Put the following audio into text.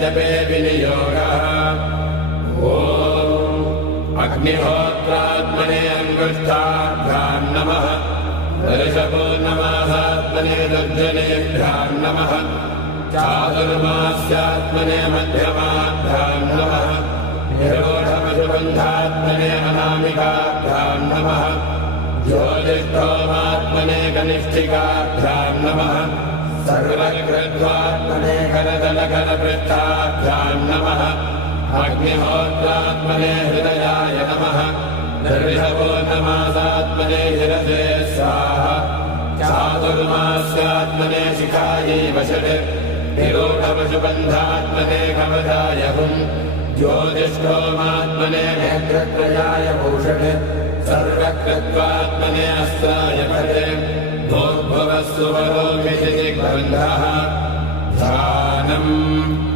जपे विनियोगः ॐ अग्निहोत्रात्मने अङ्गुष्ठाभ्यां नमः दर्शपूर्णमासात्मने दुर्जनेभ्यां नमः चातुर्मास्यात्मने मध्यमाभ्यां नमः निरोधपशुबन्धात्मने अनामिकाभ्यां नमः ज्योतिष्ठोमात्मने कनिष्ठिकाभ्यां नमः सर्वकृत्वात्मने करतलकरपृष्ठाभ्यां नमः अग्निहोत्रात्मने हृदयाय नमः दर्शपूर्णमासात्मने शिरसे स्वाहा चातुर्मास्यात्मने शिखायै वषट् निरोधपशुबन्धात्मने कवचाय हुम् ज्योतिष्ठोमात्मने नेत्रत्रयाय भूषट् सर्वकृत्वात्मने अस्त्राय फटे भूर्भुवः सुवरो विधिग्बन्धः ध्यानम्